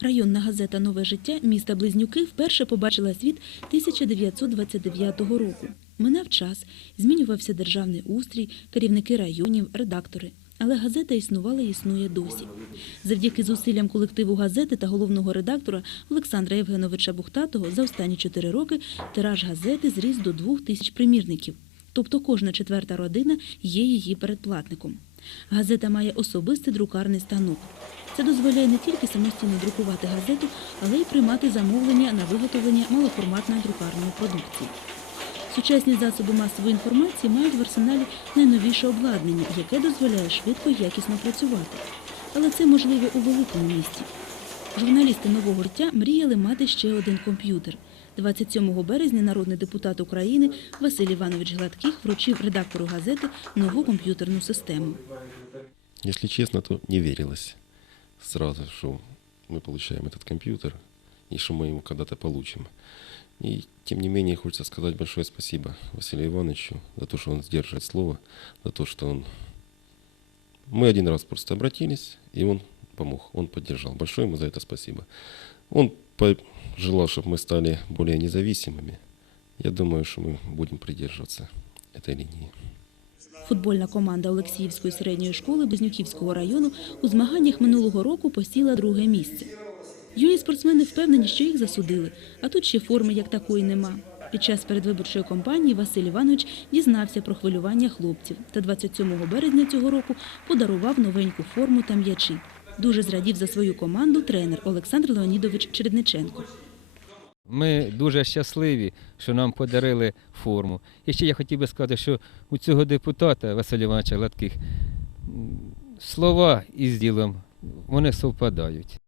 Районна газета Нове життя міста Близнюки вперше побачила світ 1929 року. Минав час, змінювався державний устрій, керівники районів, редактори. Але газета існувала і існує досі. Завдяки зусиллям колективу газети та головного редактора Олександра Євгеновича Бухтатого за останні чотири роки тираж газети зріс до двох тисяч примірників. Тобто кожна четверта родина є її передплатником. Газета має особистий друкарний станок. Це дозволяє не тільки самостійно друкувати газету, але й приймати замовлення на виготовлення малоформатної друкарної продукції. Сучасні засоби масової інформації мають в арсеналі найновіше обладнання, яке дозволяє швидко і якісно працювати. Але це можливо у великому місті. Журналісти нового життя мріяли мати ще один комп'ютер. 27 березня народний депутат України Василь Іванович Гладких вручив редактору газети нову комп'ютерну систему. Если честно, то не верилось сразу, что мы получаем этот компьютер и что мы его когда-то получим. И тем не менее хочется сказать большое спасибо Василию Ивановичу за то, что он сдерживает слово, за то, что он... Мы один раз просто обратились, и он помог, он поддержал. Большое ему за это спасибо. Он пожелал, чтобы мы стали более независимыми. Я думаю, что мы будем придерживаться этой линии. Футбольна команда Олексіївської середньої школи Близнюківського району у змаганнях минулого року посіла друге місце. Юні спортсмени впевнені, що їх засудили, а тут ще форми як такої нема. Під час передвиборчої кампанії Василь Іванович дізнався про хвилювання хлопців та 27 березня цього року подарував новеньку форму та м'ячі. Дуже зрадів за свою команду тренер Олександр Леонідович Чередниченко. Ми дуже щасливі, що нам подарили форму. І ще я хотів би сказати, що у цього депутата Василя Івановича Гладких слова із ділом вони совпадають.